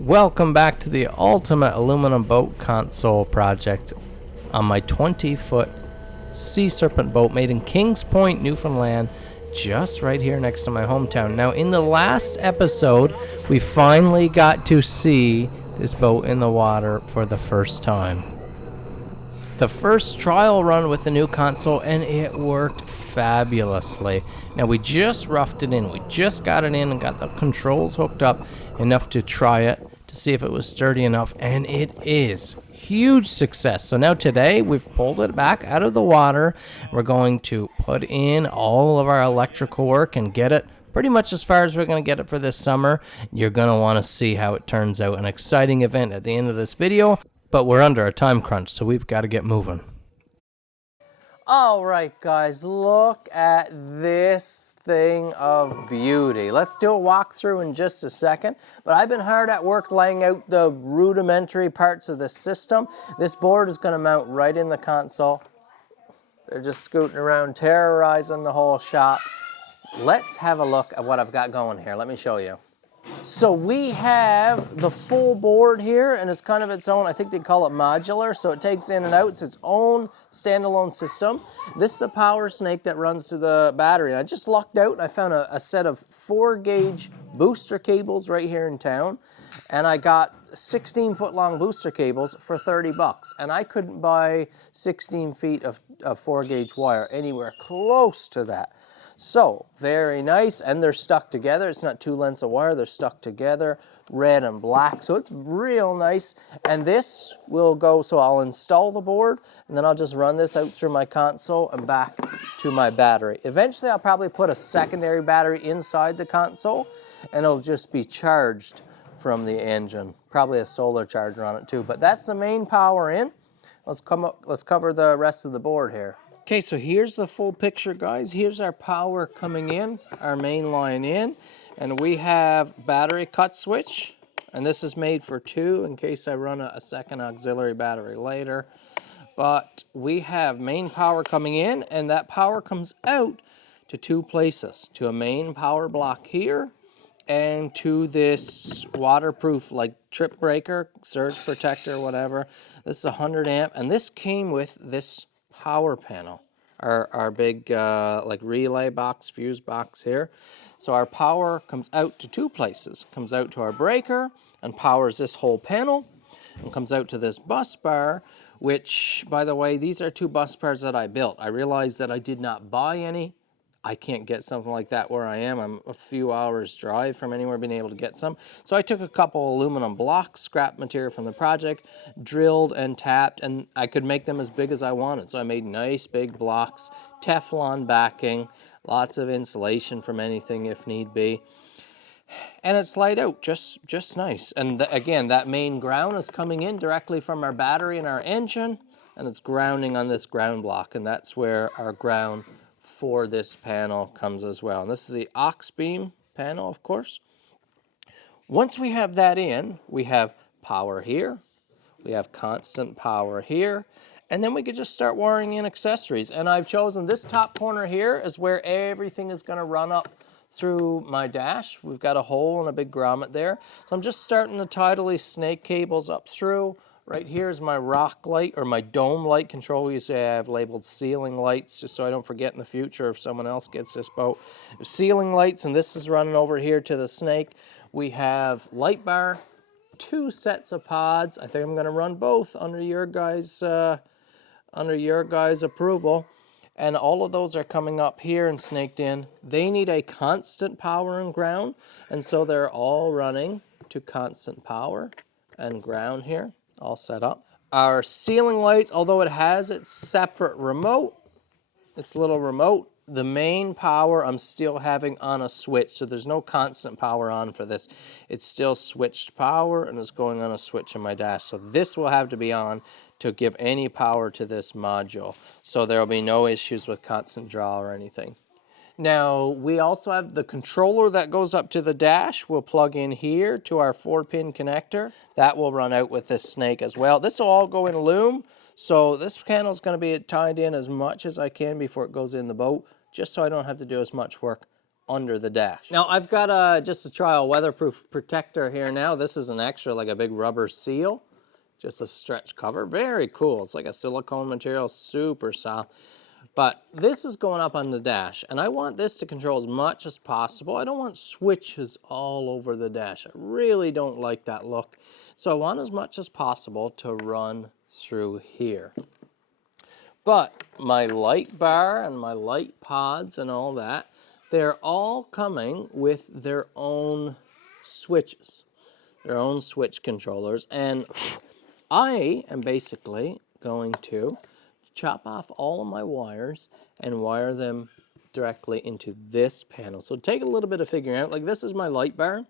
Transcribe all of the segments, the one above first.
Welcome back to the ultimate aluminum boat console project on my 20-foot Sea Serpent boat made in Kings Point, Newfoundland, just right here next to my hometown. Now, in the last episode, we finally got to see this boat in the water for the first time. The first trial run with the new console, and it worked fabulously. Now, we just roughed it in. We just got it in and got the controls hooked up enough to try it to see if it was sturdy enough, and it is. Huge success. So now today, we've pulled it back out of the water. We're going to put in all of our electrical work and get it pretty much as far as we're going to get it for this summer. You're going to want to see how it turns out. An exciting event at the end of this video. But we're under a time crunch, so we've got to get moving. All right, guys, look at this thing of beauty. Let's do a walkthrough in just a second. But I've been hard at work laying out the rudimentary parts of the system. This board is going to mount right in the console. They're just scooting around, terrorizing the whole shop. Let's have a look at what I've got going here. Let me show you. So we have the full board here, and it's kind of its own, I think they call it modular, so it takes in and out. It's its own standalone system. This is a power snake that runs to the battery. And I just lucked out and I found a set of 4-gauge booster cables right here in town, and I got 16-foot long booster cables for 30 bucks, and I couldn't buy 16 feet of 4-gauge wire anywhere close to that. So, very nice, and they're stuck together. It's not 2 lengths of wire, they're stuck together, red and black, so it's real nice. And this will go, so I'll install the board, and then I'll just run this out through my console and back to my battery. Eventually, I'll probably put a secondary battery inside the console, and it'll just be charged from the engine. Probably a solar charger on it too, but that's the main power in. Let's cover the rest of the board here. Okay, so here's the full picture, guys. Here's our power coming in, our main line in, and we have battery cut switch, and this is made for 2 in case I run a second auxiliary battery later. But we have main power coming in, and that power comes out to 2 places, to a main power block here, and to this waterproof, like trip breaker, surge protector, whatever. This is 100 amp, and this came with this power panel, our big like relay box, fuse box here. So our power comes out to 2 places. Comes out to our breaker and powers this whole panel, and comes out to this bus bar, which, by the way, these are 2 bus bars that I built. I realized that I did not buy any. I can't get something like that where I am. I'm a few hours drive from anywhere being able to get some. So I took a couple aluminum blocks, scrap material from the project, drilled and tapped, and I could make them as big as I wanted. So I made nice big blocks, Teflon backing, lots of insulation from anything if need be. And it's laid out just nice. And again, that main ground is coming in directly from our battery and our engine, and it's grounding on this ground block, and that's where our ground for this panel comes as well. And this is the Auxbeam panel, of course. Once we have that in, we have power here, we have constant power here, and then we could just start wiring in accessories. And I've chosen this top corner here is where everything is going to run up through my dash. We've got a hole and a big grommet there. So I'm just starting to tidally snake cables up through. Right here is my rock light, or my dome light control. You say I have labeled ceiling lights, just so I don't forget in the future if someone else gets this boat. Ceiling lights, and this is running over here to the snake. We have light bar, 2 sets of pods. I think I'm going to run both under your guys' approval. And all of those are coming up here and snaked in. They need a constant power and ground, and so they're all running to constant power and ground here. All set up. Our ceiling lights, although it has its separate remote, its little remote, the main power I'm still having on a switch, so there's no constant power on for this. It's still switched power, and it's going on a switch in my dash. So this will have to be on to give any power to this module. So there will be no issues with constant draw or anything. Now, we also have the controller that goes up to the dash. We'll plug in here to our 4-pin connector. That will run out with this snake as well. This will all go in loom, so this panel is going to be tied in as much as I can before it goes in the boat, just so I don't have to do as much work under the dash. Now I've got just a trial weatherproof protector here now. This is an extra, like a big rubber seal, just a stretch cover. Very cool. It's like a silicone material, super soft. But this is going up on the dash, and I want this to control as much as possible. I don't want switches all over the dash. I really don't like that look. So I want as much as possible to run through here. But my light bar and my light pods and all that, they're all coming with their own switches, their own switch controllers. And I am basically going to chop off all of my wires and wire them directly into this panel. So take a little bit of figuring out. Like, this is my light bar.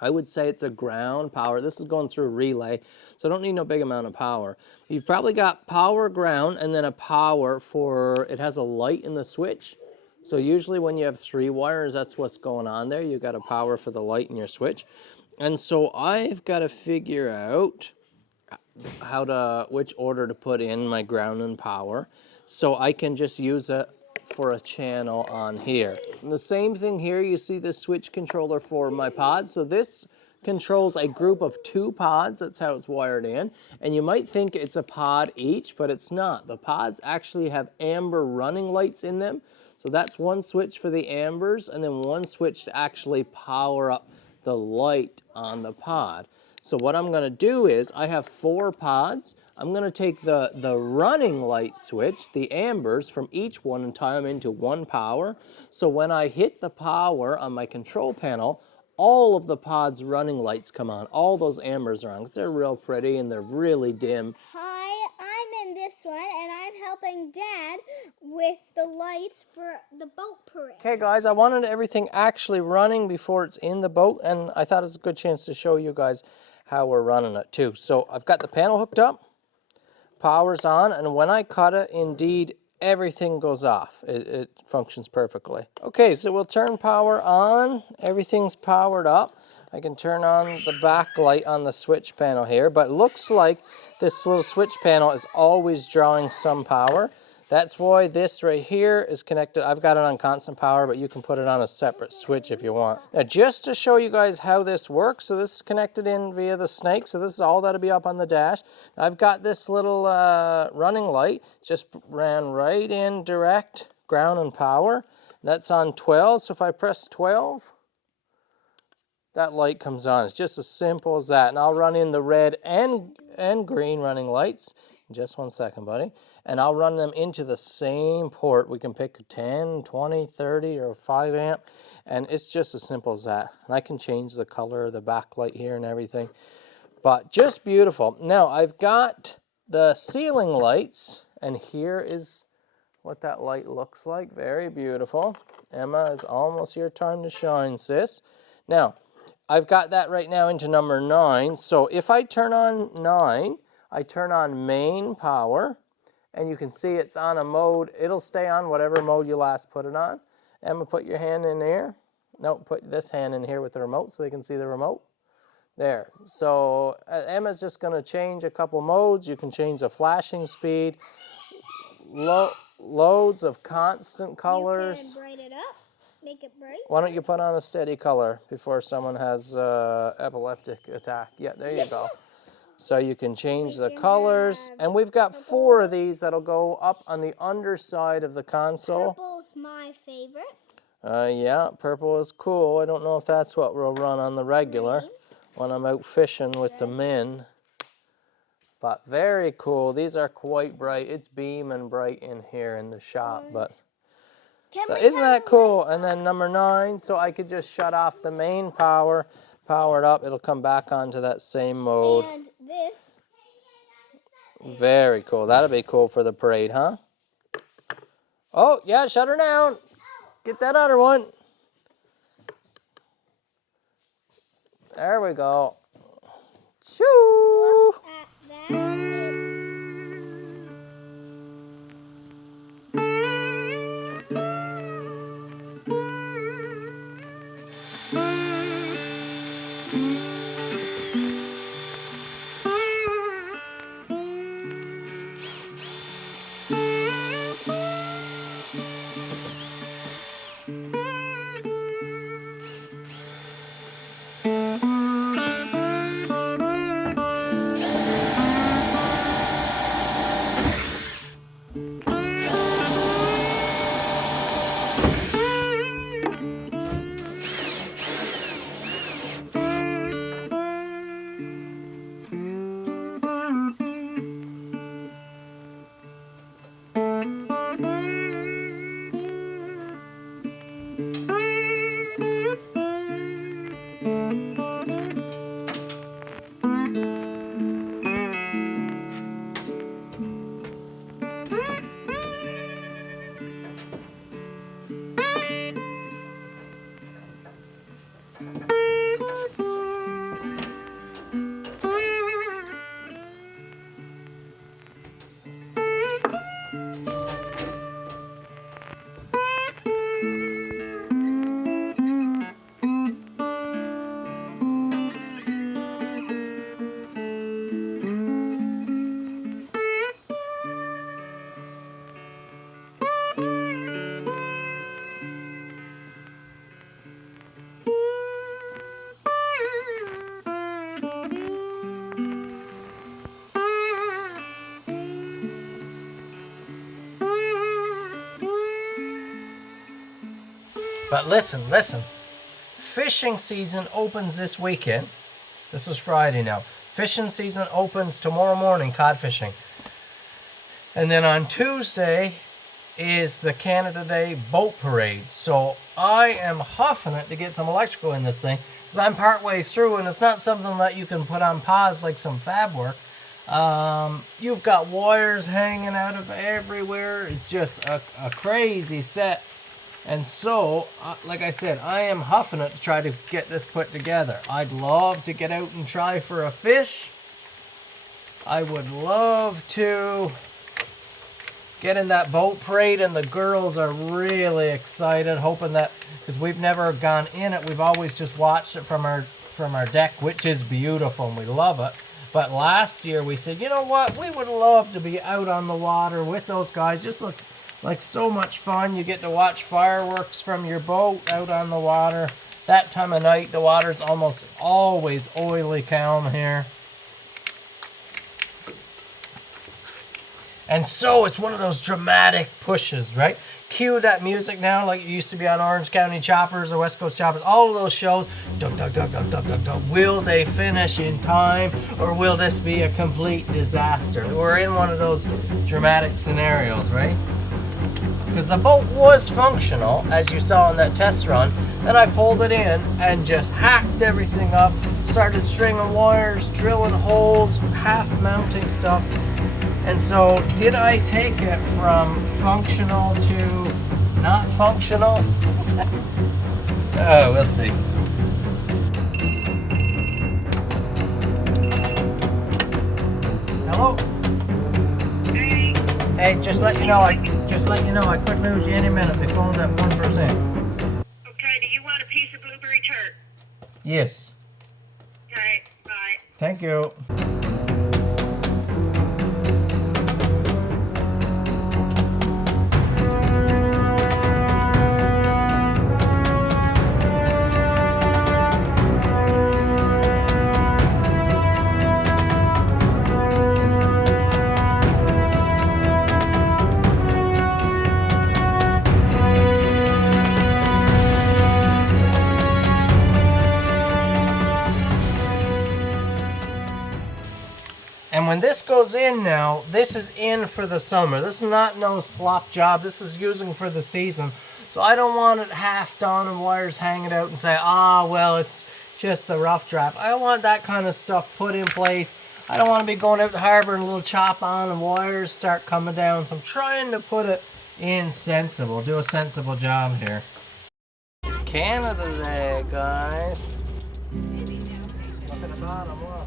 I would say it's a ground power. This is going through a relay, so I don't need no big amount of power. You've probably got power ground and then a power for, it has a light in the switch. So usually when you have 3 wires, that's what's going on there. You've got a power for the light in your switch. And so I've got to figure out which order to put in my ground and power, so I can just use it for a channel on here. And the same thing here, you see the switch controller for my pod. So this controls a group of 2 pods. That's how it's wired in. And you might think it's a pod each, but it's not. The pods actually have amber running lights in them. So that's one switch for the ambers, and then one switch to actually power up the light on the pod. So what I'm going to do is, I have 4 pods. I'm going to take the running light switch, the ambers, from each one and tie them into one power. So when I hit the power on my control panel, all of the pod's running lights come on. All those ambers are on, because they're real pretty and they're really dim. Hi, I'm in this one, and I'm helping Dad with the lights for the boat parade. Okay guys, I wanted everything actually running before it's in the boat, and I thought it was a good chance to show you guys how we're running it too. So I've got the panel hooked up, power's on, and when I cut it, indeed, everything goes off. It functions perfectly. Okay, so we'll turn power on. Everything's powered up. I can turn on the backlight on the switch panel here, but it looks like this little switch panel is always drawing some power. That's why this right here is connected. I've got it on constant power, but you can put it on a separate switch if you want. Now, just to show you guys how this works, so this is connected in via the snake, so this is all that'll be up on the dash. I've got this little running light, just ran right in direct, ground and power. That's on 12, so if I press 12, that light comes on. It's just as simple as that. And I'll run in the red and green running lights. Just one second, buddy. And I'll run them into the same port. We can pick 10, 20, 30, or 5 amp. And it's just as simple as that. And I can change the color of the backlight here and everything. But just beautiful. Now, I've got the ceiling lights. And here is what that light looks like. Very beautiful. Emma, it's almost your time to shine, sis. Now, I've got that right now into number 9. So if I turn on 9, I turn on main power, and you can see it's on a mode. It'll stay on whatever mode you last put it on. Emma, put your hand in there. No, put this hand in here with the remote so they can see the remote. There. So Emma's just going to change a couple modes. You can change the flashing speed, loads of constant colors. You can brighten it up, make it bright. Why don't you put on a steady color before someone has epileptic attack? Yeah, there you go. So you can change the colors. And we've got 4 of these that'll go up on the underside of the console. Purple's my favorite. Yeah, purple is cool. I don't know if that's what we'll run on the regular when I'm out fishing with the men. But very cool. These are quite bright. It's beaming bright in here in the shop. But so isn't that cool? And then number 9, so I could just shut off the main power. Powered up, it'll come back onto that same mode. And this. Very cool. That'll be cool for the parade, huh? Oh, yeah, shut her down. Get that other one. There we go. Shoo! Look at that. But listen, listen. Fishing season opens this weekend. This is Friday now. Fishing season opens tomorrow morning, cod fishing. And then on Tuesday is the Canada Day boat parade. So I am huffing it to get some electrical in this thing because I'm partway through and it's not something that you can put on pause like some fab work. You've got wires hanging out of everywhere. It's just a crazy set. And so, like I said, I am huffing it to try to get this put together. I'd love to get out and try for a fish. I would love to get in that boat parade, and the girls are really excited, hoping that, because we've never gone in it, we've always just watched it from our deck, which is beautiful and we love it. But last year we said, you know what, we would love to be out on the water with those guys. Just looks like so much fun. You get to watch fireworks from your boat out on the water. That time of night, the water's almost always oily calm here. And so it's one of those dramatic pushes, right? Cue that music now like it used to be on Orange County Choppers or West Coast Choppers. All of those shows, dug, dug, dug, dug, dug, dug, dug. Will they finish in time or will this be a complete disaster? We're in one of those dramatic scenarios, right? Because the boat was functional, as you saw in that test run. Then I pulled it in and just hacked everything up, started stringing wires, drilling holes, half mounting stuff. And so, did I take it from functional to not functional? Oh, we'll see. Hello? Hey, Hey, just let you know, I could lose you any minute. The phone's at 1%. okay, do you want a piece of blueberry tart? Yes. Okay, bye. Thank you. And when this goes in now, this is in for the summer. This is not no slop job. This is using for the season. So I don't want it half done and wires hanging out and say, well, it's just the rough draft. I want that kind of stuff put in place. I don't want to be going out to harbor and a little chop on and wires start coming down. So I'm trying to put it in sensible, do a sensible job here. It's Canada Day, guys. Look at the bottom, look.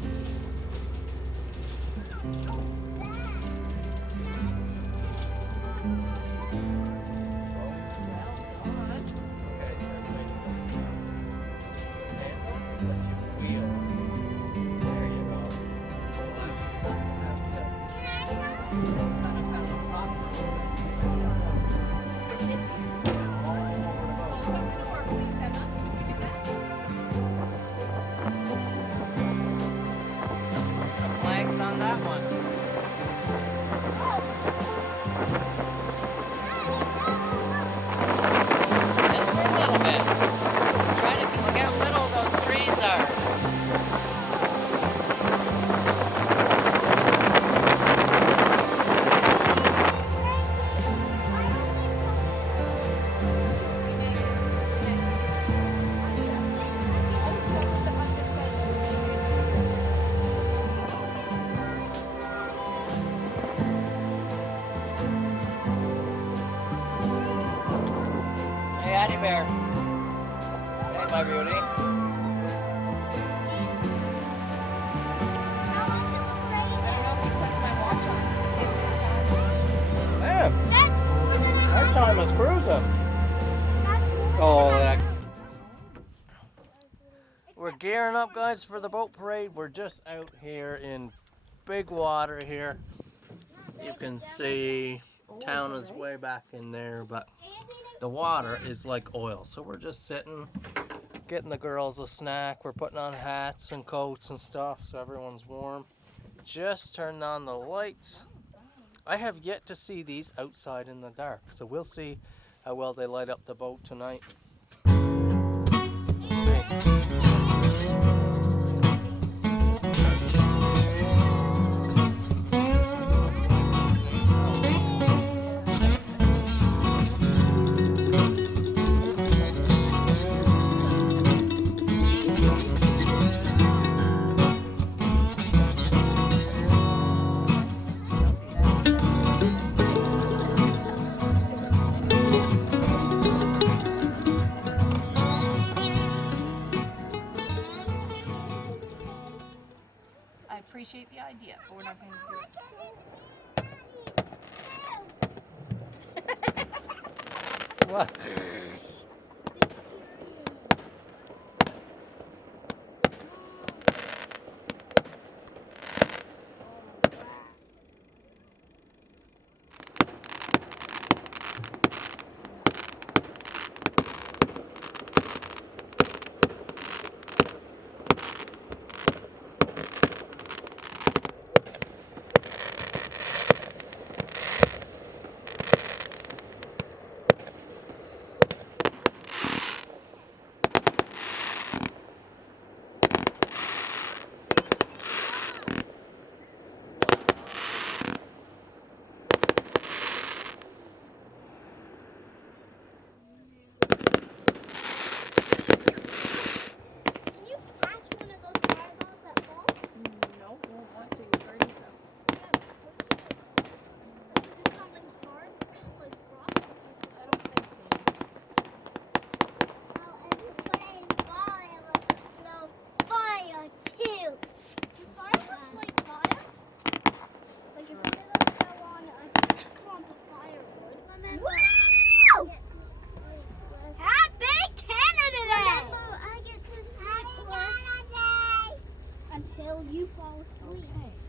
Bear. Hey, my beauty. Man, our time is cruising. Oh, that. We're gearing up, guys, for the boat parade. We're just out here in big water here. You can see town is way back in there, but the water is like oil. So we're just sitting, getting the girls a snack. We're putting on hats and coats and stuff so everyone's warm. Just turned on the lights. I have yet to see these outside in the dark, so we'll see how well they light up the boat tonight. I appreciate the idea, but we're not going to do it. What? Can you catch one of those fireballs that fall? No, won't want to. You've already so. Is it something hard, like rock? I don't think so. Oh, and you're playing fire with no fire too. Do fireworks like fire? Like if you're gonna go on a clump of firewood. Wow! Happy Canada Day! I get to sleep until you fall asleep. Okay.